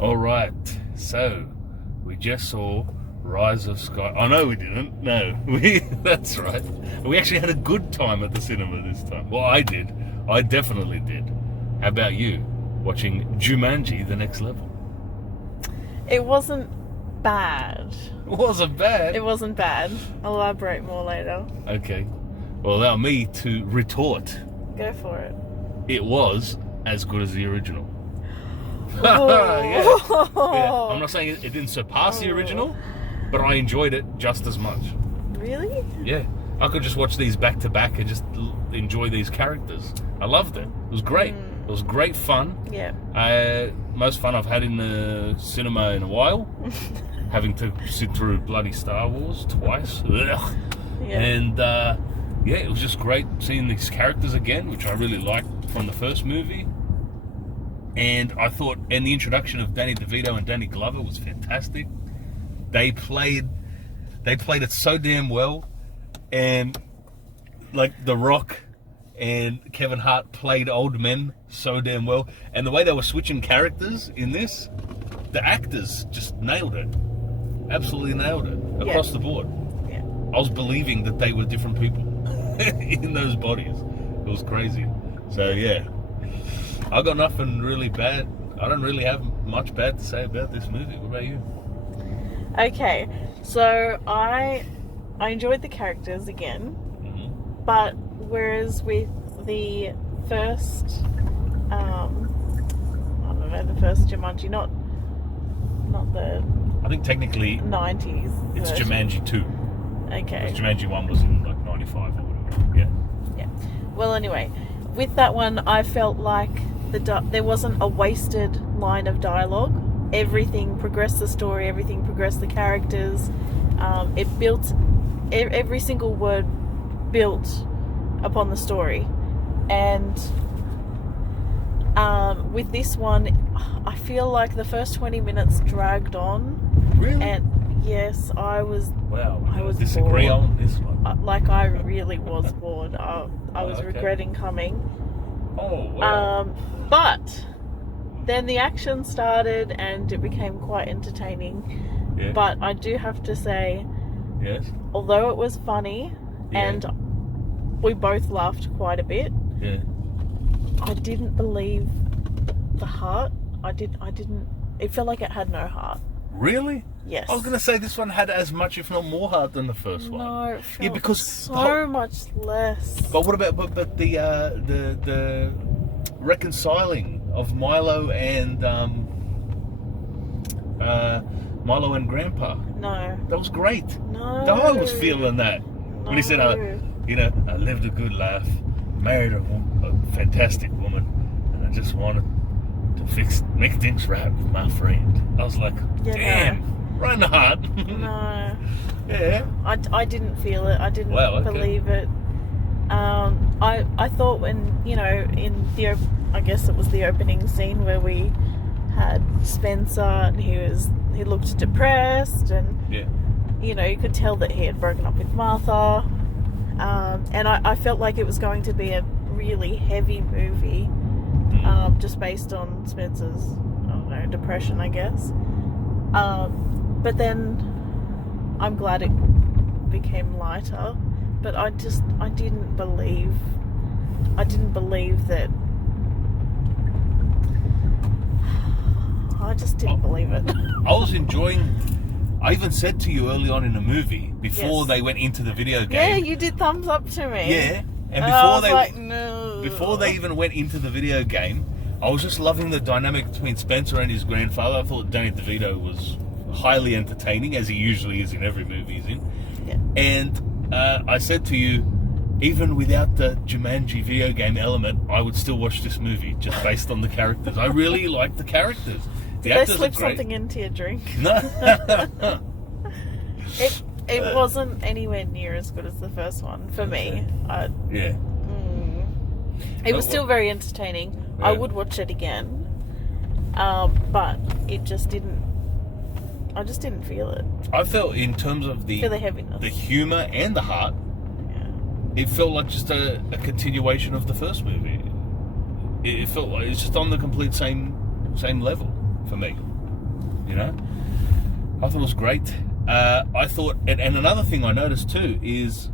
All right, so we just saw Rise of Sky. Oh no, we didn't. No, that's right. We actually had a good time at the cinema this time. Well, I did. I definitely did. How about you? Watching Jumanji: The Next Level. It wasn't bad. It wasn't bad. It wasn't bad. I'll elaborate more later. Okay. Well, allow me to retort. Go for it. It was as good as the original. Oh. Yeah. I'm not saying it didn't surpass the original, but I enjoyed it just as much. Really? Yeah. I could just watch these back to back and just enjoy these characters. I loved it. It was great. It was great fun. Yeah. Most fun I've had in the cinema in a while. Having to sit through bloody Star Wars twice. Ugh. Yeah. And yeah, it was just great seeing these characters again, which I really liked from the first movie. And I thought, and the introduction of Danny Devito and Danny Glover was fantastic. They played it so damn well. And like The Rock and Kevin Hart played old men so damn well. And the way they were switching characters in this, the actors just nailed it. Absolutely nailed it across the board. Yeah. I was believing that they were different people in those bodies. It was crazy. So yeah, I got nothing really bad. I don't really have much bad to say about this movie. What about you? Okay, so I enjoyed the characters again, but whereas with the first, I don't know, the first Jumanji, not the I think technically 90s it's version. Jumanji 2. Okay. Because Jumanji 1 was in like 95 or whatever. Yeah. Yeah. Well, anyway, with that one, I felt like there wasn't a wasted line of dialogue. Everything progressed the story. Everything progressed the characters. It built every single word built upon the story, and with this one, I feel like the first 20 minutes dragged on. Really? And yes, I was. Wow. I was disagree bored. on this one. Like, I really was bored. I was okay. regretting coming. Oh wow. But then the action started and it became quite entertaining. Yeah. But I do have to say, Yes. although it was funny and we both laughed quite a bit, Yeah. I didn't believe the heart. I didn't. It felt like it had no heart. Really? Yes. I was gonna say this one had as much, if not more, heart than the first one. No, it felt because so much less. But what about but the reconciling of Milo and Grandpa? No. That was great. No. I was feeling that when he said, I lived a good life, married a fantastic woman, and I just wanted to make things right with my friend. I was like, damn, right in the heart. No. Yeah. I didn't feel it. I didn't believe it. I thought when, in the, I guess it was the opening scene where we had Spencer and he looked depressed and, you could tell that he had broken up with Martha. And I felt like it was going to be a really heavy movie, just based on Spencer's, I don't know, depression, I guess. But then I'm glad it became lighter. But I didn't believe that. I just didn't believe it. I was enjoying. I even said to you early on in the movie before they went into the video game. Yeah, you did thumbs up to me. Yeah, and before they even went into the video game, I was just loving the dynamic between Spencer and his grandfather. I thought Danny DeVito was highly entertaining, as he usually is in every movie he's in. Yeah. And I said to you, even without the Jumanji video game element, I would still watch this movie just based on the characters. I really like the characters. The Did they actors slip are great. something into your drink? No. It wasn't anywhere near as good as the first one for me. Yeah. It was still very entertaining. Yeah. I would watch it again, but it just didn't. I just didn't feel it. I felt in terms of the heaviness, the humour and the heart, it felt like just a continuation of the first movie. It felt like it's just on the complete same level for me. You know, I thought it was great. I thought, and another thing I noticed too is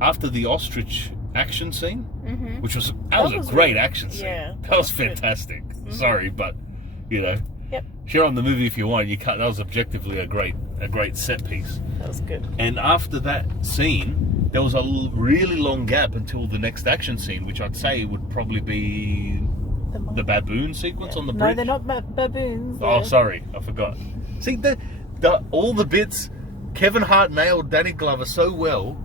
after the ostrich action scene, which was that was a great action scene. Yeah, that was fantastic. Sorry, but you know, share on the movie if you want. You can't. That was objectively a great set piece. That was good. And after that scene, there was a really long gap until the next action scene, which I'd say would probably be the baboon sequence on the bridge. No, they're not baboons. Oh, sorry, I forgot. See, all the bits, Kevin Hart nailed Danny Glover so well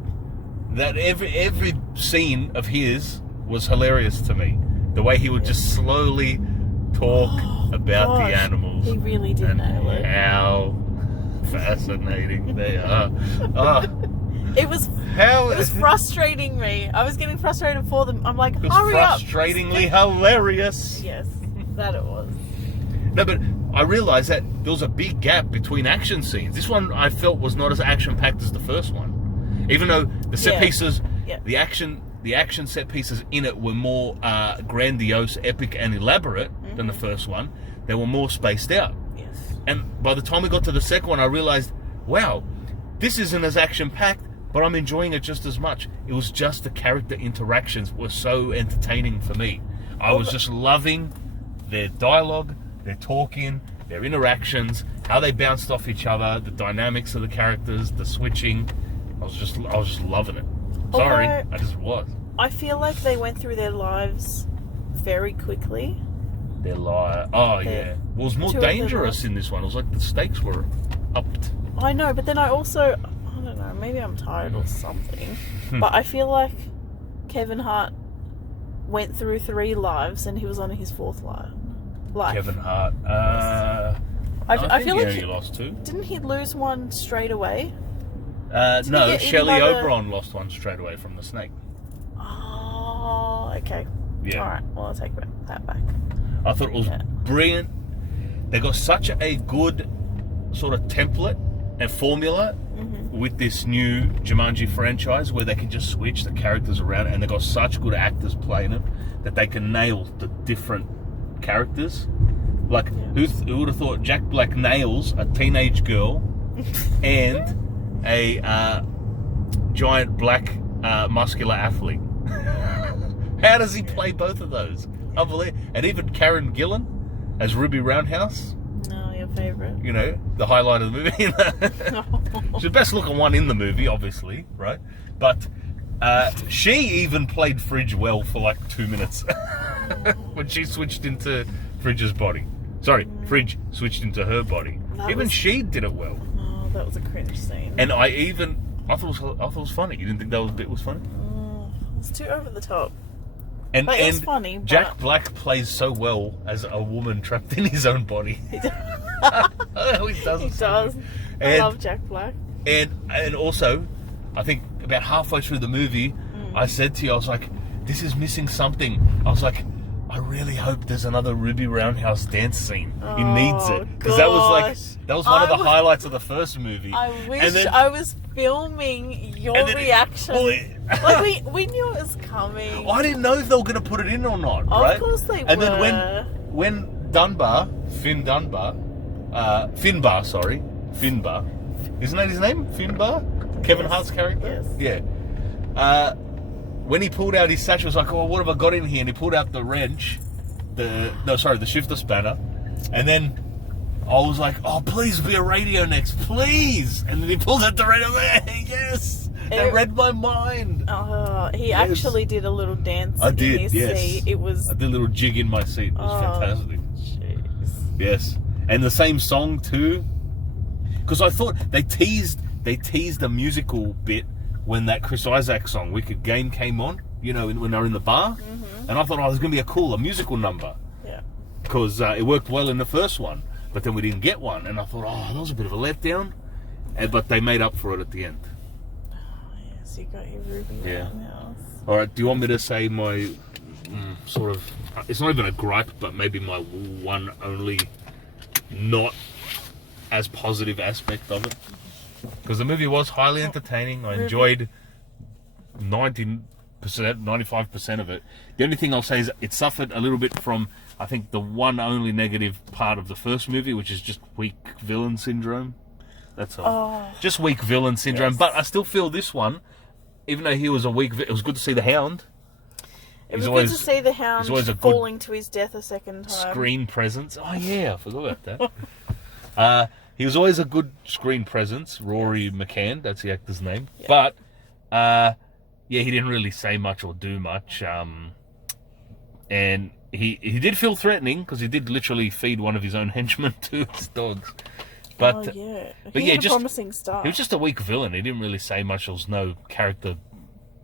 that every scene of his was hilarious to me. The way he would just slowly talk about the animals. He really did nail it. How fascinating they are. It was frustrating me. I was getting frustrated for them. I'm like, hurry up. Frustratingly hilarious. Yes, that it was. No, but I realised that there was a big gap between action scenes. This one I felt was not as action-packed as the first one. Even though the set pieces, the action set pieces in it were more grandiose, epic and elaborate than the first one, they were more spaced out. Yes. And by the time we got to the second one, I realised, wow, this isn't as action-packed, but I'm enjoying it just as much. It was just the character interactions were so entertaining for me. I was just loving their dialogue, their talking, their interactions, how they bounced off each other, the dynamics of the characters, the switching. I was just loving it. Sorry, I just was. I feel like they went through their lives very quickly. Their life. Oh, yeah. Well, it was more dangerous in this one. It was like the stakes were upped. I know, but then I don't know, maybe I'm tired or something. But I feel like Kevin Hart went through 3 lives and he was on his 4th life. Kevin Hart. I feel like he lost 2. Didn't he lose one straight away? No, Shelley Oberon lost one straight away from the snake. Oh, okay. Yeah. All right. Well, I'll take that back. I thought it was brilliant. They got such a good sort of template and formula with this new Jumanji franchise where they can just switch the characters around, and they got such good actors playing them that they can nail the different characters. Like, who would have thought Jack Black nails a teenage girl and a giant black muscular athlete? How does he play both of those? Unbelievable. And even Karen Gillan as Ruby Roundhouse. No, your favourite. You know, the highlight of the movie. She's the best looking one in the movie, obviously, right? But she even played Fridge well for like 2 minutes when she switched into Fridge's body. Sorry, Fridge switched into her body. She did it well. Oh, that was a cringe scene. And I thought it was funny. You didn't think that bit was funny? It's too over the top. And it's funny. Jack Black plays so well as a woman trapped in his own body. He does. He does. I love Jack Black. And also, I think about halfway through the movie, I said to you, I was like, this is missing something. I was like, I really hope there's another Ruby Roundhouse dance scene. He needs it. Because that was one of the highlights of the first movie. I wish I was filming your reaction. We knew it was coming. I didn't know if they were going to put it in or not, right? Of course they were. And then when Finbar, isn't that his name? Finbar? Kevin Hart's character? Yes. Yeah. When he pulled out his satchel, I was like, oh, what have I got in here? And he pulled out the wrench, the shifter spanner. And then I was like, oh, please be a radio next, please. And then he pulled out the radio. Yes. That read my mind. He actually did a little dance in his seat. I did a little jig in my seat. It was fantastic. Jeez. Yes. And the same song too. Because I thought they teased a musical bit when that Chris Isaak song, Wicked Game, came on, you know, when they were in the bar. And I thought, there's going to be a musical number. Yeah. Because it worked well in the first one, but then we didn't get one. And I thought, that was a bit of a letdown. But they made up for it at the end. So you got your Ruby Roundhouse. All right, do you want me to say my sort of, it's not even a gripe, but maybe my one only not as positive aspect of it? Because the movie was highly entertaining. I enjoyed 90% 95% of it. The only thing I'll say is it suffered a little bit from, I think, the one only negative part of the first movie, which is just weak villain syndrome. That's all. Just weak villain syndrome. Yes. But I still feel this one, even though he was a weak, it was good to see the Hound. It was good to see the Hound falling to his death a second time. Screen presence. Oh yeah, I forgot about that. He was always a good screen presence, Rory McCann, that's the actor's name. Yeah. But, he didn't really say much or do much. And he did feel threatening, because he did literally feed one of his own henchmen to his dogs. But, he had a promising start. He was just a weak villain. He didn't really say much. There was no character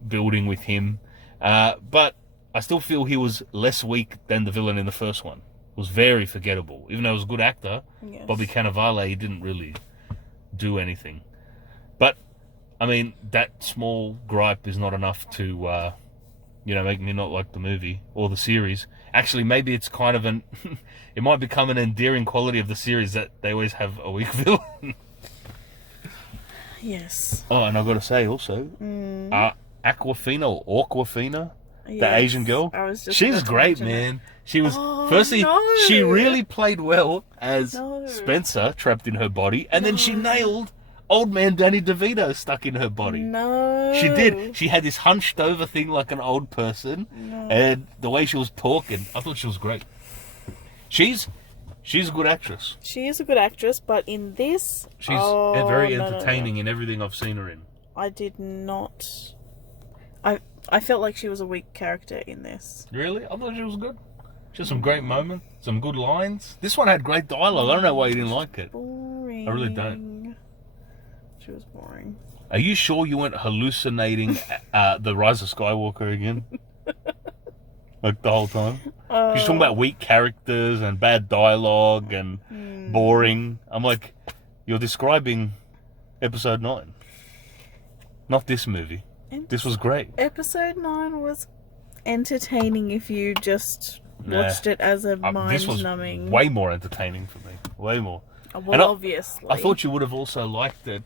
building with him. But I still feel he was less weak than the villain in the first one. Was very forgettable. Even though he was a good actor, yes. Bobby Cannavale, he didn't really do anything. But, I mean, that small gripe is not enough to, make me not like the movie or the series. Actually, maybe it's kind of it might become an endearing quality of the series that they always have a weak villain. Yes. Oh, and I've got to say also, Aquafina, the Asian girl, she's great, man. She was, she really played well as Spencer trapped in her body, and then she nailed old man Danny DeVito stuck in her body. No. She did. She had this hunched over thing like an old person, and the way she was talking, I thought she was great. She's a good actress. She is a good actress, but in this, she's very entertaining in everything I've seen her in. I did not. I felt like she was a weak character in this. Really? I thought she was good. She had some great moments, some good lines. This one had great dialogue. I don't know why you didn't like it. Boring. I really don't. She was boring. Are you sure you weren't hallucinating the Rise of Skywalker again? Like the whole time? She's talking about weak characters and bad dialogue and boring. I'm like, you're describing Episode 9. Not this movie. This was great. Episode 9 was entertaining if you just watched it as a mind-numbing. This was way more entertaining for me. Way more. Well, obviously. I thought you would have also liked it.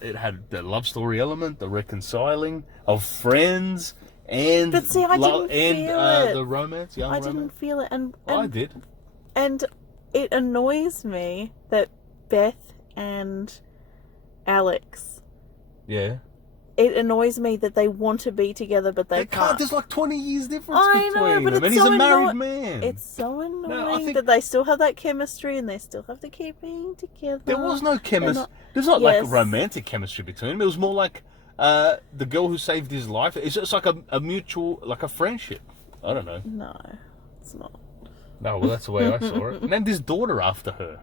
It had the love story element, the reconciling of friends, and but see, I didn't feel it. The romance, young romance. I didn't feel it, and I did. And it annoys me that Beth and Alex. Yeah. It annoys me that they want to be together, but they can't. There's like 20 years difference between but them, and he's a married man. It's so annoying that they still have that chemistry and they still have to keep being together. There was no chemistry. There's not like romantic chemistry between them. It was more like the girl who saved his life. It's just like a mutual, like a friendship. I don't know. No, it's not. No, well, that's the way I saw it. And then this daughter after her.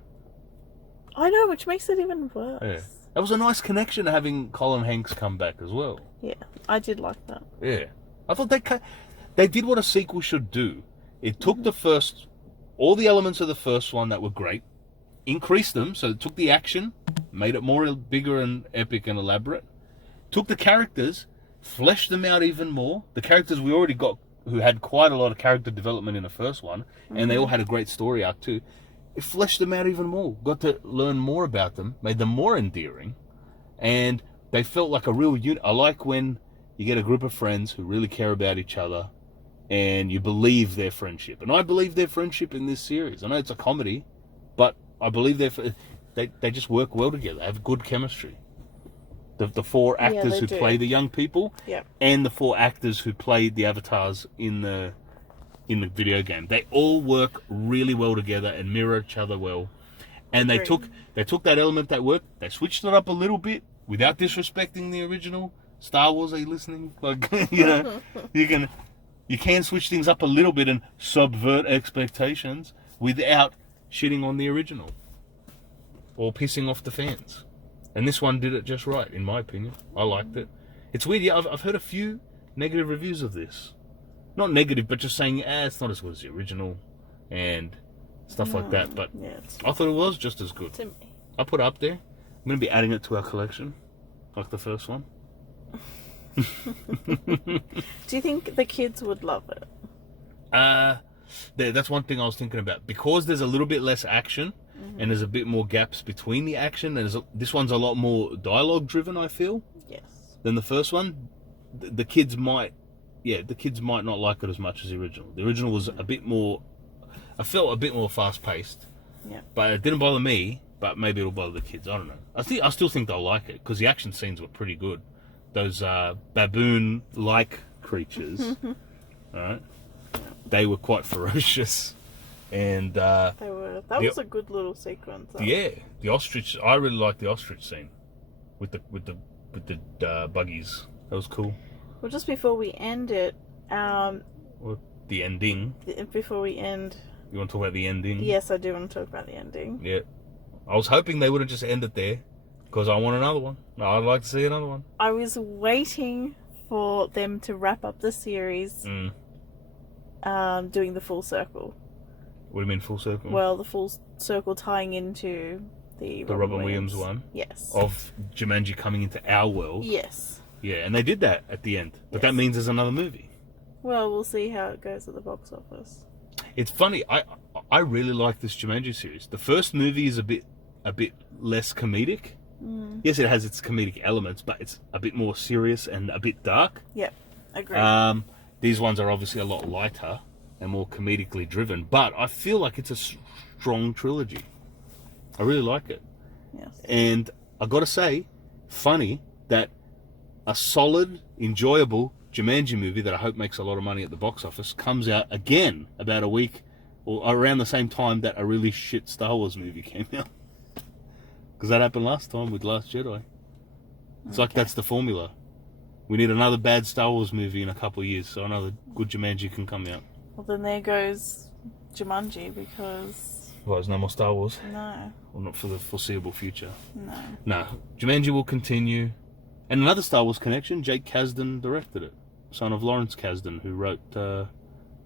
I know, which makes it even worse. Yeah. It was a nice connection having Colin Hanks come back as well. Yeah, I did like that. Yeah. I thought they did what a sequel should do. It took all the elements of the first one that were great, increased them, so it took the action, made it more bigger and epic and elaborate, took the characters, fleshed them out even more. The characters we already got, who had quite a lot of character development in the first one, and they all had a great story arc too. It fleshed them out even more. Got to learn more about them, made them more endearing, and they felt like a real unit. I like when you get a group of friends who really care about each other, and you believe their friendship. And I believe their friendship in this series. I know it's a comedy, but I believe they just work well together. They have good chemistry. The four actors who play the young people, and the four actors who played the avatars in the video game. They all work really well together and mirror each other well. And they took that element that worked, they switched it up a little bit without disrespecting the original. Star Wars, are you listening? Like, you can switch things up a little bit and subvert expectations without shitting on the original or pissing off the fans. And this one did it just right, in my opinion. I liked it. It's weird, I've heard a few negative reviews of this. Not negative, but just saying, it's not as good as the original and stuff like that. But I thought it was just as good. To me. I put it up there. I'm going to be adding it to our collection, like the first one. Do you think the kids would love it? That's one thing I was thinking about. Because there's a little bit less action, and there's a bit more gaps between the action, and this one's a lot more dialogue driven, I feel, yes, than the first one. The kids might yeah, the kids might not like it as much as the original. The original was a bit more, I felt a bit more fast-paced. Yeah. But it didn't bother me, but maybe it'll bother the kids. I don't know. I still think they'll like it, because the action scenes were pretty good. Those baboon-like creatures, right? They were quite ferocious. And they were. That was a good little sequence. Yeah, the ostrich. I really liked the ostrich scene with the buggies. That was cool. Well, just before we end it, the ending. Before we end, you want to talk about the ending? Yes, I do want to talk about the ending. Yeah, I was hoping they would have just ended there, because I want another one. I'd like to see another one. I was waiting for them to wrap up the series, doing the full circle. What do you mean full circle? Well, the full circle tying into the Robin Williams one? Yes. Of Jumanji coming into our world? Yes. Yeah, and they did that at the end. But that means there's another movie. Well, we'll see how it goes at the box office. It's funny, I really like this Jumanji series. The first movie is a bit less comedic. Yes, it has its comedic elements, but it's a bit more serious and a bit dark. Yep, agreed. These ones are obviously a lot lighter and more comedically driven, but I feel like it's a strong trilogy. I really like it. Yes. And I got to say, funny that a solid, enjoyable Jumanji movie that I hope makes a lot of money at the box office comes out again about a week or around the same time that a really shit Star Wars movie came out. Because that happened last time with Last Jedi. It's like that's the formula. We need another bad Star Wars movie in a couple of years so another good Jumanji can come out. Well, then there goes Jumanji, because... Well, there's no more Star Wars? No. Well, not for the foreseeable future. No. No. Jumanji will continue. And another Star Wars connection, Jake Kasdan directed it. Son of Lawrence Kasdan, who wrote The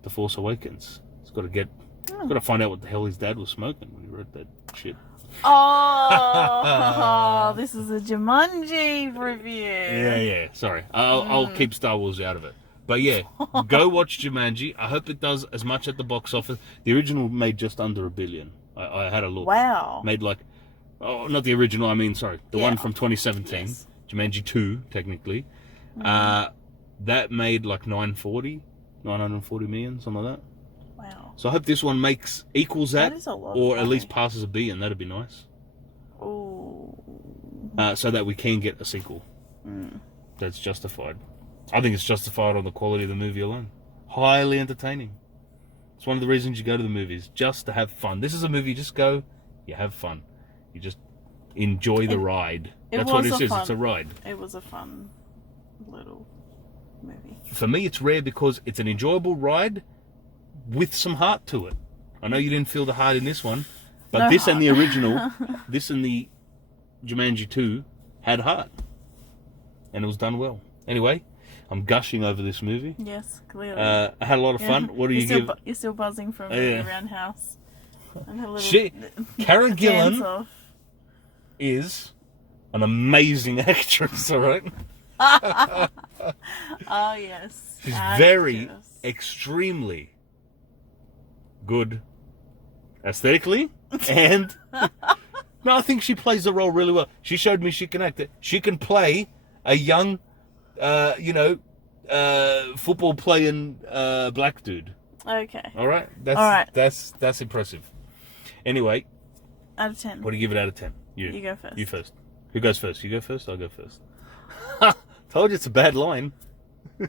Force Awakens. He's got to find out what the hell his dad was smoking when he wrote that shit. Oh, this is a Jumanji review. Yeah. Sorry. I'll keep Star Wars out of it. But yeah, go watch Jumanji. I hope it does as much at the box office. The original made just under $1 billion. I had a look. Wow. Made like, not the original. The one from 2017, yes. Jumanji 2, technically. That made like 940 million, something like that. Wow. So I hope this one equals that is a lot or of at money. least passes $1 billion. That'd be nice. Ooh. So that we can get a sequel. That's justified. I think it's justified on the quality of the movie alone. Highly entertaining. It's one of the reasons you go to the movies, just to have fun. This is a movie, you just go, you have fun. You just enjoy the ride. That's what it is. It's a ride. It was a fun little movie. For me, it's rare because it's an enjoyable ride with some heart to it. I know you didn't feel the heart in this one, but no this heart. And the original, this and the Jumanji 2 had heart. And it was done well. Anyway, I'm gushing over this movie. Yes, clearly. I had a lot of fun. What do you give? You're still buzzing from the roundhouse. And her little Karen Gillan off. is an amazing actress, all right? Oh, yes. She's very, extremely good aesthetically. And no, I think she plays the role really well. She showed me she can act it. She can play a young, football playing black dude. Okay. All right. That's impressive. Anyway. Out of 10. What do you give it out of 10? You go first. You first. Who goes first? You go first. I'll go first. Told you it's a bad line.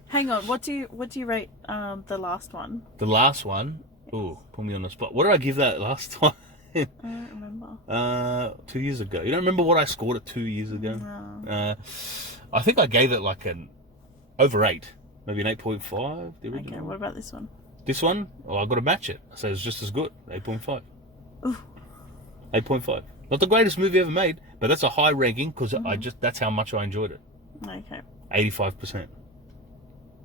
Hang on. What do you rate the last one? The last one. Ooh, put me on the spot. What did I give that last time? I don't remember. 2 years ago. You don't remember what I scored it 2 years ago? No. I think I gave it like an over 8, maybe an 8.5. The original. Okay. What about this one? This one? Oh, I got to match it. I say it's just as good. 8.5. Ooh. 8.5. Not the greatest movie ever made, but that's a high ranking because that's how much I enjoyed it. Okay. 85%.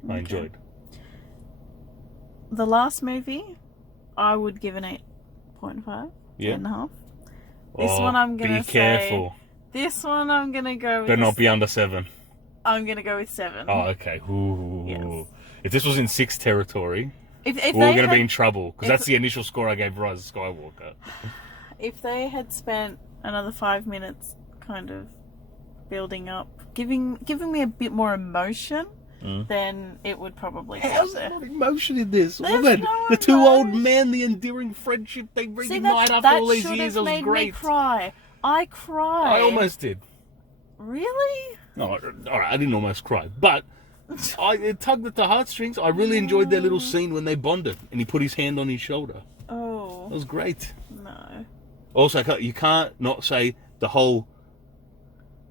I enjoyed. The last movie, I would give an 8.5. Yeah. 8.5. This one I'm going to say... Be careful. This one I'm going to go with... Better not be under 7. I'm going to go with 7. Oh, okay. Ooh. Yes. If this was in 6 territory, if we're going to be in trouble because that's the initial score I gave Rise of Skywalker. If they had spent another 5 minutes kind of building up, giving me a bit more emotion, then it would probably be How's up there. there not emotion in this? There's Woman, no the two old emotion. men, the endearing friendship they See, reignite after all these years was made great. me cry. I cried. I almost did. Really? No, all right, I didn't almost cry, but it tugged at the heartstrings. I really enjoyed their little scene when they bonded, and he put his hand on his shoulder. Oh. That was great. No. Also, you can't not say the whole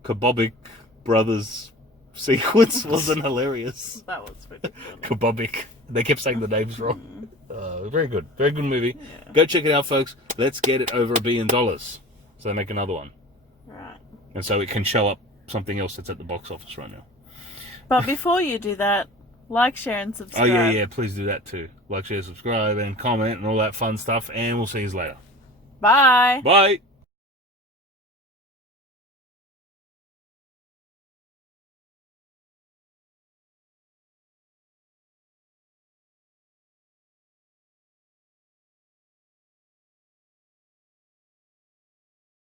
Kabobic brothers sequence wasn't hilarious. That was pretty good. Kabobic. They kept saying the names wrong. Very good. Very good movie. Yeah. Go check it out, folks. Let's get it over $1 billion. So they make another one. Right. And so it can show up something else that's at the box office right now. But before you do that, like, share, and subscribe. Oh, yeah, please do that too. Like, share, subscribe, and comment, and all that fun stuff. And we'll see you later. Bye. Bye.